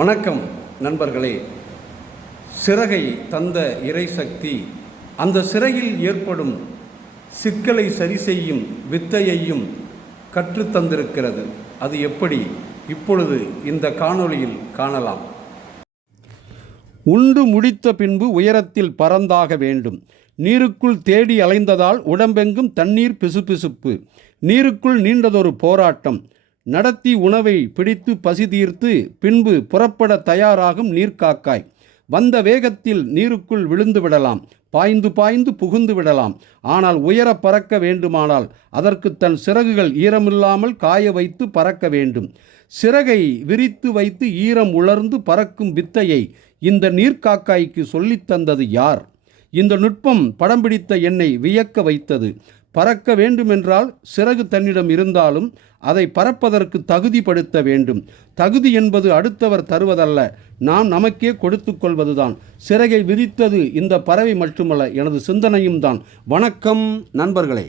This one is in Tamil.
வணக்கம் நண்பர்களே. சிறகை தந்த இறைசக்தி அந்த சிறகில் ஏற்படும் சிக்கலை சரி செய்யும் வித்தையையும் கற்றுத்தந்திருக்கிறது. அது எப்படி? இப்பொழுது இந்த காணொளியில் காணலாம். உண்டு முடித்த பின்பு உயரத்தில் பறந்தாக வேண்டும். நீருக்குள் தேடி அலைந்ததால் உடம்பெங்கும் தண்ணீர் பிசுபிசுப்பு. நீருக்குள் நீண்டதொரு போராட்டம். நடத்தி உணவை பிடித்து பசி தீர்த்து பின்பு புறப்பட தயாராகும் நீர்க்காக்காய். வந்த வேகத்தில் நீருக்குள் விழுந்து விடலாம், பாய்ந்து பாய்ந்து புகுந்து விடலாம். ஆனால் உயர பறக்க வேண்டுமானால் அதற்கு தன் சிறகுகள் ஈரமில்லாமல் காய வைத்து பறக்க வேண்டும். சிறகை விரித்து வைத்து ஈரம் உலர்ந்து பறக்கும் வித்தையை இந்த நீர்க்காக்காய்க்கு சொல்லித்தந்தது யார்? இந்த நுட்பம் படம் பிடித்த என்னை வியக்க வைத்தது. பறக்க வேண்டுமென்றால் சிறகு தன்னிடம் இருந்தாலும் அதை பறப்பதற்கு தகுதிப்படுத்த வேண்டும். தகுதி என்பது அடுத்தவர் தருவதல்ல, நாம் நமக்கே கொடுத்து கொள்வதுதான். சிறகை விரித்தது இந்த பறவை மட்டுமல்ல, எனது சிந்தனையும் தான். வணக்கம் நண்பர்களே.